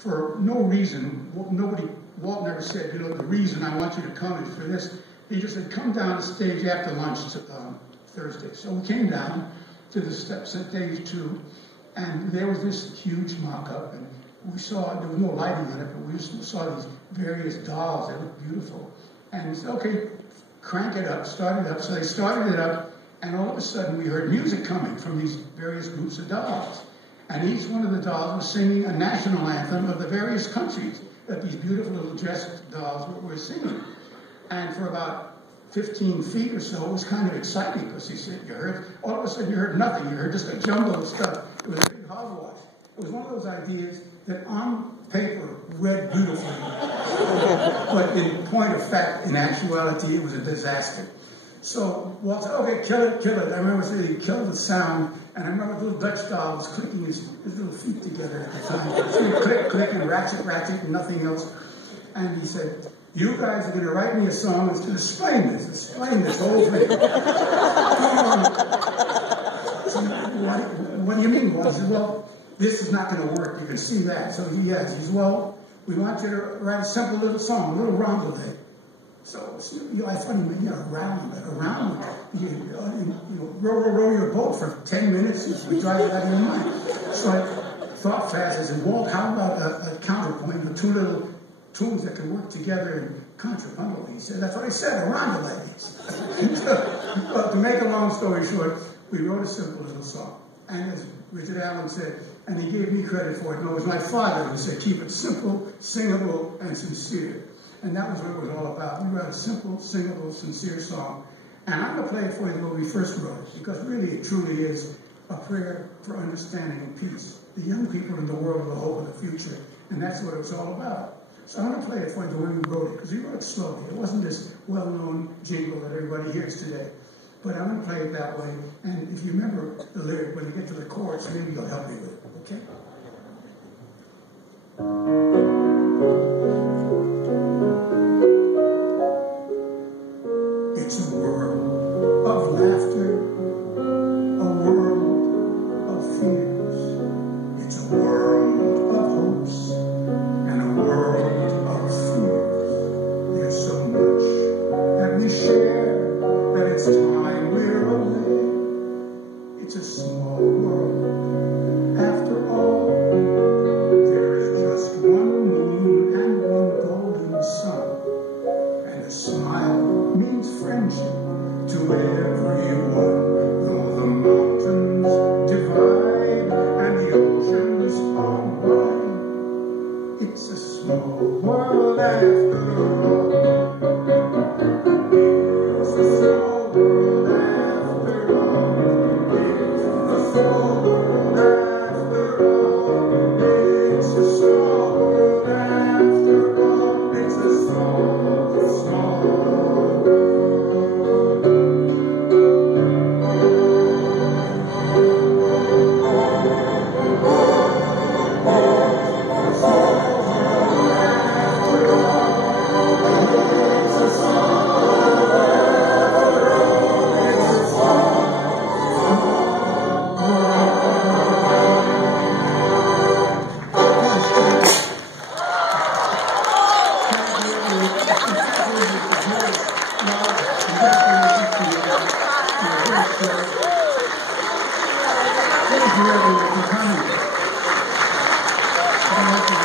for no reason. Walt never said, you know, the reason I want you to come is for this. He just said, come down the stage after lunch Thursday. So we came down to the steps at stage 2, and there was this huge mock-up, and we saw, there was no lighting on it, but we just saw these various dolls. They looked beautiful. And we said, okay, crank it up, start it up. So they started it up, and all of a sudden we heard music coming from these various groups of dolls. And each one of the dolls was singing a national anthem of the various countries that these beautiful little dressed dolls were singing. And for about 15 feet or so, it was kind of exciting because you heard, all of a sudden you heard nothing. You heard just a jumble of stuff. It was a big hogwash. It was one of those ideas that on paper read beautifully, but in point of fact, in actuality, it was a disaster. So Walt said, okay, kill it, kill it. I remember saying, kill the sound, and I remember the little Dutch doll was clicking his little feet together at the time. So click, click, and ratchet, ratchet, and nothing else. And he said, you guys are going to write me a song that's going to explain this whole thing. What do you mean? Well, I said, well, this is not going to work. You can see that. So he says, well, we want you to write a simple little song, a little roundelay. So, I thought he meant, around, row your boat for 10 minutes, just drive it out of your mind. So I thought fast. I said, Walt, how about a counterpoint, the two little tunes that can work together in contrapuntal? He said, that's what I said, a roundelay. But to make a long story short, we wrote a simple little song. And as Richard Allen said, and he gave me credit for it, no, it was my father who said, keep it simple, singable, and sincere. And that was what it was all about. We wrote a simple, singable, sincere song. And I'm going to play it for you the way we first wrote it, because really it truly is a prayer for understanding and peace. The young people in the world are the hope of the future, and that's what it was all about. So I'm going to play it for you the way we wrote it, because we wrote it slowly. It wasn't this well-known jingle that everybody hears today. But I'm going to play it that way, and if you remember the lyric, when you get to the chorus, maybe you'll help me with it, okay? It's a world of laughter, a world of fears. It's a world of hopes and a world of fears. There's so much that we share that it's time we're away. It's a small world after all. There is just one moon and one golden sun, and a smile means friendship to everyone. Though the mountains divide and the oceans are wide, it's a small world after all. It's a small world after all. It's a small world after all. It's a small world after all. It's a small, small world. Thank you.